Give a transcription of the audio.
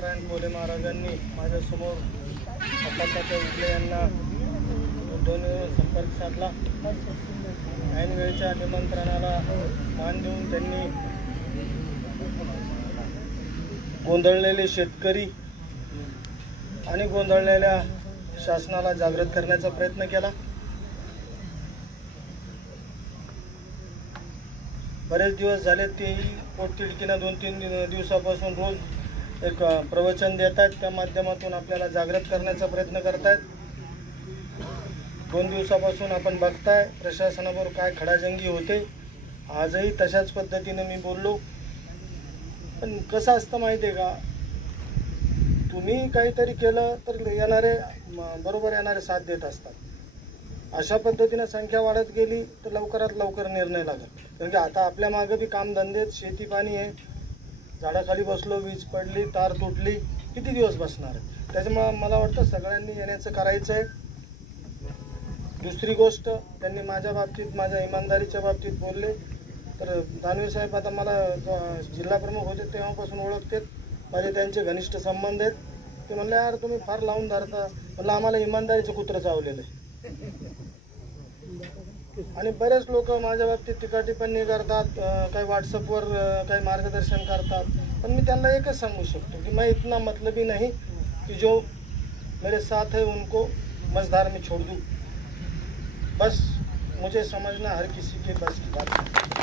नारायण कोले महाराजांनी माझ्यासमोर अप्पासाहेब उगले यांना दोन्ही संपर्क साधला। ऐन वेळच्या निमंत्रणाला मान देऊन त्यांनी गोंधळलेले शेतकरी आणि गोंधळलेल्या शासनाला जागृत करण्याचा प्रयत्न केला। बरेच दिवस झाले तेही पोटतिडकीनं 2-3 दिवसापासून रोज एक प्रवचन देत आहेत, त्या माध्यमातून आपल्याला जागृत करण्याचा प्रयत्न करत आहेत। 2 दिवसापासून आपण बघताय प्रशासनाबरोबर काय खडाजंगी होते। आजही तशाच पद्धतीने मी बोललो, पण कसं असतं माहिती आहे का, तुम्ही काहीतरी केलं तर येणारे बरोबर येणारे साथ देत असतात। अशा पद्धतीने संख्या वाढत गेली तर लवकरात लवकर निर्णय लागेल, कारण की आता आपल्या मागे बी कामधंदेत शेती पाणी आहे। झाडाखाली बसलो, वीज पडली, तार तुटली, किती दिवस बसणार आहे? त्याच्यामुळे मला वाटतं सगळ्यांनी येण्याचं करायचं आहे। दुसरी गोष्ट, त्यांनी माझ्या बाबतीत माझ्या इमानदारीच्या बाबतीत बोलले तर दानवे साहेब आता मला जिल्हा प्रमुख होते तेव्हापासून ओळखतात, माझे त्यांचे घनिष्ठ संबंध आहेत। ते म्हणले यार तुम्ही फार लावून धरता, म्हणलं आम्हाला इमानदारीचं कुत्रं चावलेलं आहे। आणि बरेच लोक माझ्या बाबतीत टीकाटिप्पणी करतात, काही व्हॉट्सअपवर काही मार्गदर्शन करतात, पण मी त्यांना एकच सांगू शकतो कि मैं इतना मतलबी नहीं कि जो मेरे साथ है उनको मझधार में छोड़ दूँ। बस मुझे समझना हर किसी के बस की बात है।